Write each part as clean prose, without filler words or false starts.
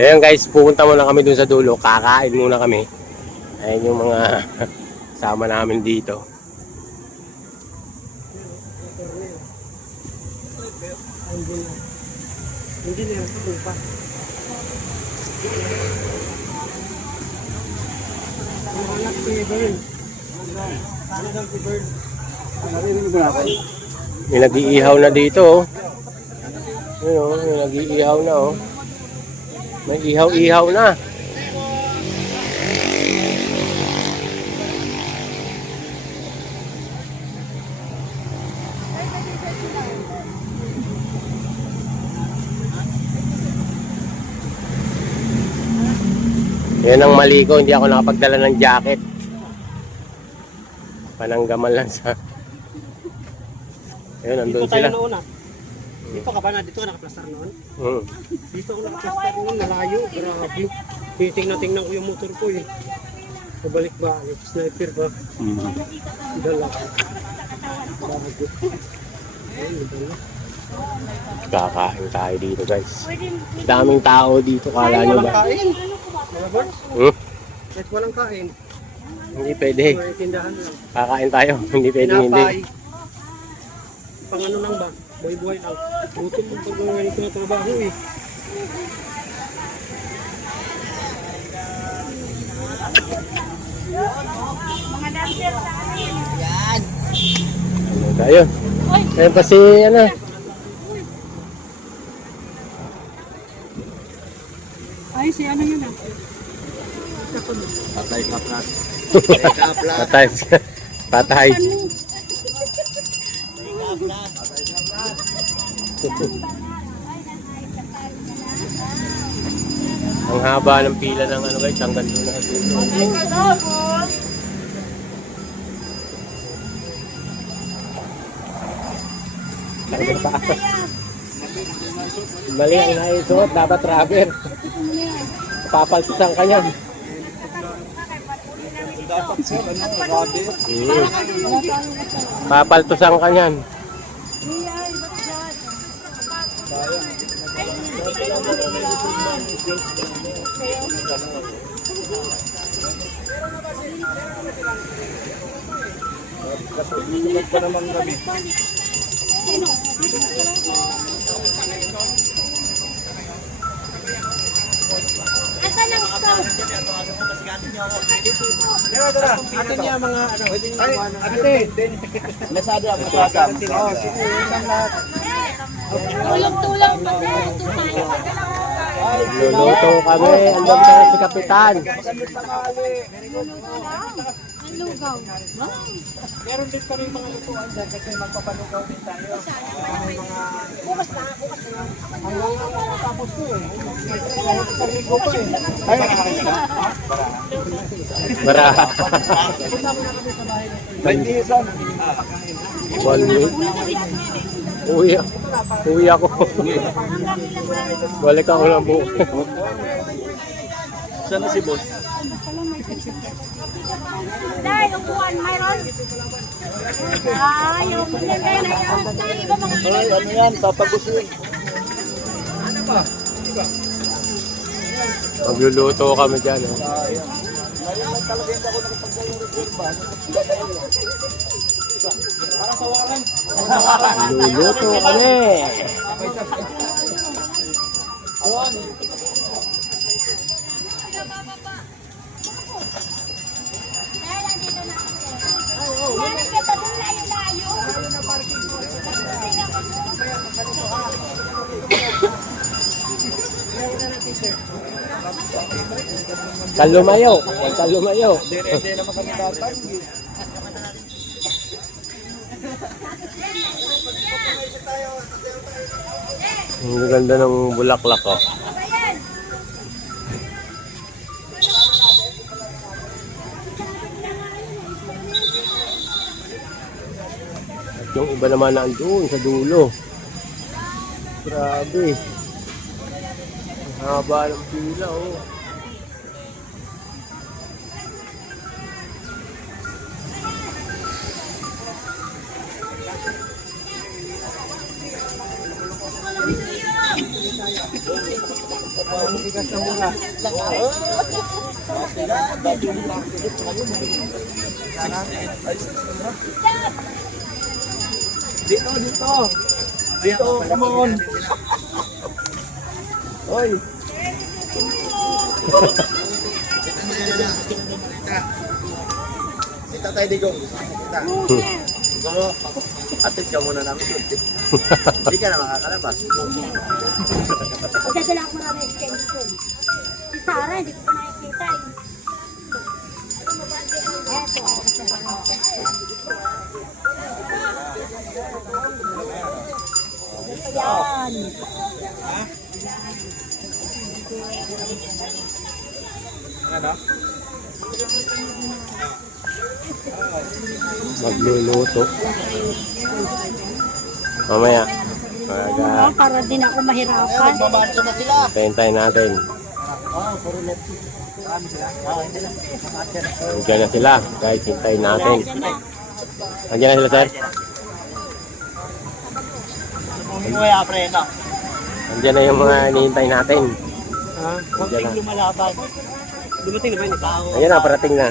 Ayan guys, pupunta muna kami dun sa dulo. Kakain muna kami. Ayan yung mga sama namin dito. Hindi na yung pa. Anak si Bern. Anak si Bern. May nag-iihaw na dito oh. Ayun oh, may nag-iihaw na oh. May ihaw-ihaw na. Yan ang mali ko, hindi ako nakapagdala ng jacket. Pananggaman lang sa... Ayun, nandun dito tayo sila. noon ah. Dito ka ba na? Dito ka nakaplastar noon? Dito ako nakaplastar noon, nalayo. Grabe. Tingnan ko yung motor ko eh. Pabalik ba? Sniper ba? Dala ko. Bago. Ayun, dala. Kakain tayo dito guys. Daming tao dito, kala nyo Walang ba? kain. Mga birds. Kahit walang kain. Hindi pwede. May tindahan lang. Kakain tayo, hindi pwede hindi. Pinapay. Pang ano lang ba? Buhay-buhay lang. Gutom mo pag ganito na trabaho eh. Mga dancer sa amin. Ano tayo? Ayun pa si ano. Ay, si ano yun ah. Patay ka plat. Patay. Patay. Ang haba ng pila ng ano guys, hanggang doon na dulo. Mali ang naisuot, dapat rubber. Papaltusan ka niyan. Papaltusan ka niyan. Asan ang stove? Ate niya mga ano. Ate, nasado ako sa kama. Tulong-tulong pa din. Luluto kami. Andun tayo si Kapitan. Ang lugaw. Meron din kami mga lutuan dyan kasi magpapalugaw din tayo. Bukas na. Hanggang tapos ko eh. Pag-ligo pa eh. Ay, nakakita ka? Bara. Nag-iisan. 1 week. Uwi ako. Balik ako ng bukas. Saan na si boss? Dahil, upuan, mayroon? Ay, upuan yan kayo na yan. Iba mga Ay, ano yan? Papagusin. Magluluto kami dyan. Oh. Ngayon lang talaga hindi ako nakapagdalong reserva. Para sa waran. Luluto kami. Doon. Dahil, andito na ako. Meron kita doon layo-layo. Kalumayo. Kalumayo. Hindi naman kami tatang. Ang ganda ng bulaklak oh. At yung iba naman na andun sa dulo. Grabe. Ang haba ng pila oh. bigas na mura. Dito, dito. Dito, come on. Hoy. Ito tayo, Digong. Gusto mo, atid ka muna namin. Hindi ka na makakalabas. Magdadala ako marami extension. Si Sarah, hindi ko pa nakikita eh. Eto. Yan. Magluluto. Mamaya. Para din ako mahirapan. Mamarcho na sila. Hintayin natin. Andiyan na sila. Guys, hintayin natin. Andiyan na sila, sir. Umuya, pre, no? Andiyan na yung mga hinihintay natin. Ha? Huwag Diyan kayong lumalaban. Dumating na ba yung tao? Ayan na, parating na.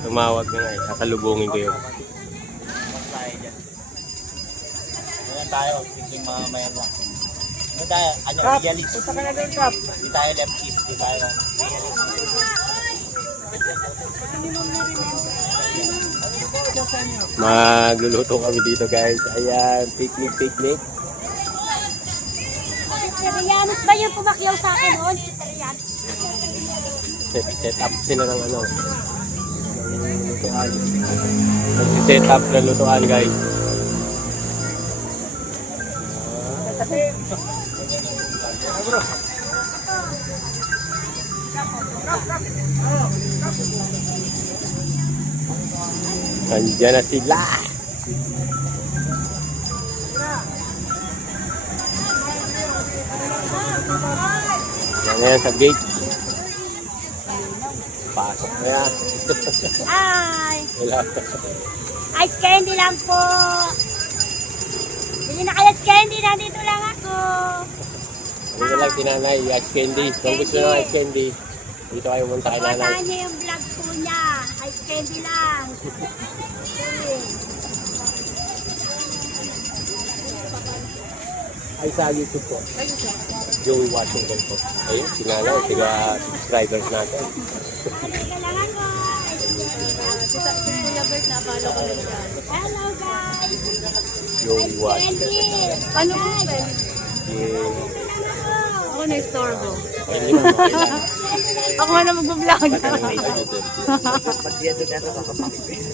Tumawag na nga eh. Sasalubungin ko yun. Ayan tayo, thinking mga mayan lang. Ano tayo? Ano, realist. Punta ka na doon, Kap. Hindi tayo leftist, hindi tayo realist. Magluluto kami dito, guys. Ayan, picnic. Rianos ba yung pumakyaw sa akin noon? Rian. Set up sila ng ano. ng lutuan. Set up ng lutuan, guys. Andiyan na sila. Yan sa gate. Pasok na yan. Hi! Wala. Ice candy lang po. Bili na kayo ice candy. Nandito lang ako. Ano na lang tinanay, ice candy. Kung gusto nyo ng ice candy, dito kayo punta kay nanay. Puntahan niyo yung vlog po niya. Ice candy lang. Ay, sa YouTube po. Joey Washington po. Ayun, si nanay, tiga subscribers natin. Nandito lang ako. Hello guys. Joey Washington. Candy. Paano po ba? Yeah. Ako na istorbo. Ayun naman, okay lang. Ako na mag-vlog. Pagdiyan doon natin sa kapatid.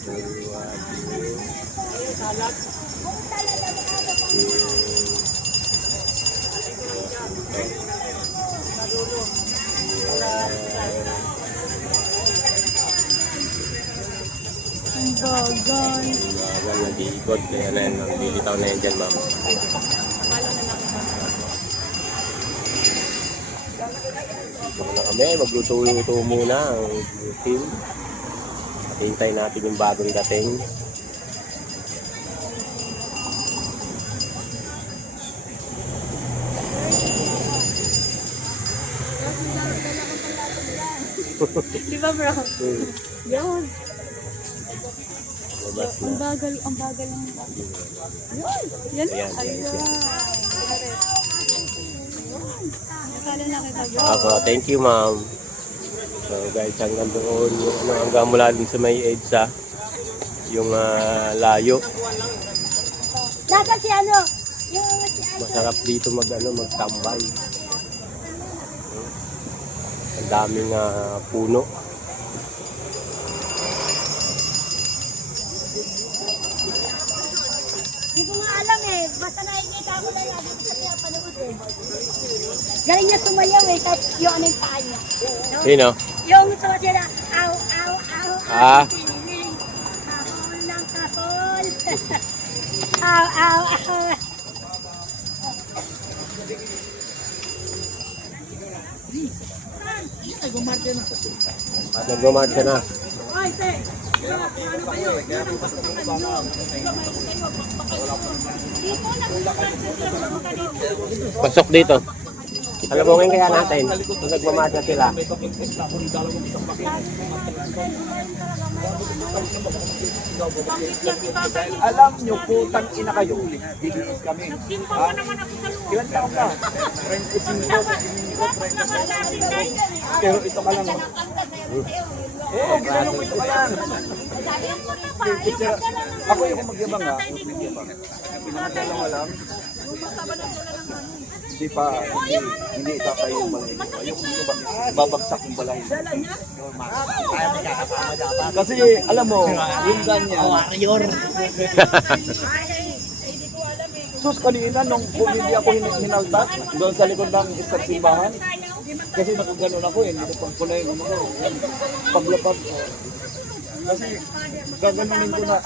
Joey Washington. Ang bagay. Ma'am, nag-iikot. Kaya na yan, naglilitaw na yan dyan, ma'am. Baka na kami, magluto-luto muna ang team. Hintay natin yung bagong dating. Di ba bro? Yun. Labas na. Ang bagal lang. Yun. Yan. Ayan, Ayun. Nakala na kita bro. Ako, thank you, ma'am. So guys, hanggang doon, yung ano, hanggang mula dun sa may EDSA, yung layo. Nasaan si ano? Yung si ano? Masarap dito magtambay. Ang daming puno. Hindi ko nga alam eh. Basta nakikita ko lang lagi sa pinapanood eh. Galing niya sumayaw eh. Kahit yung ano yung paa niya. No? Sino? Yung sumasayaw na, aw, aw, aw, Ah. aw, siniling. Kahol ng kahol. Aw, aw, aw. Nagmamarcha na. Ay, te. Dito, nagulungan sa mga dito. Pasok dito. Salubungin kaya natin. Kung nagmamasa sila. Alam nyo, putang ina kayo. Bibigis kami. Ha? Ilan taon ka? 25. Pero ito ka lang. Oo, ginanong ko ito ka lang. Ako yung magyabang ha. Pinakadalawa lang. Hindi pa, hindi itatay yung balay. Ayoko nito ba, babagsak yung balay. Kasi alam mo, yung ganyan. Warrior. Sus, kanina nung kung hindi ako hinaltak, doon sa likod ng isang simbahan, kasi nakaganon ako eh, hindi pang kulay yung paglapag. Kasi gaganunin ko na,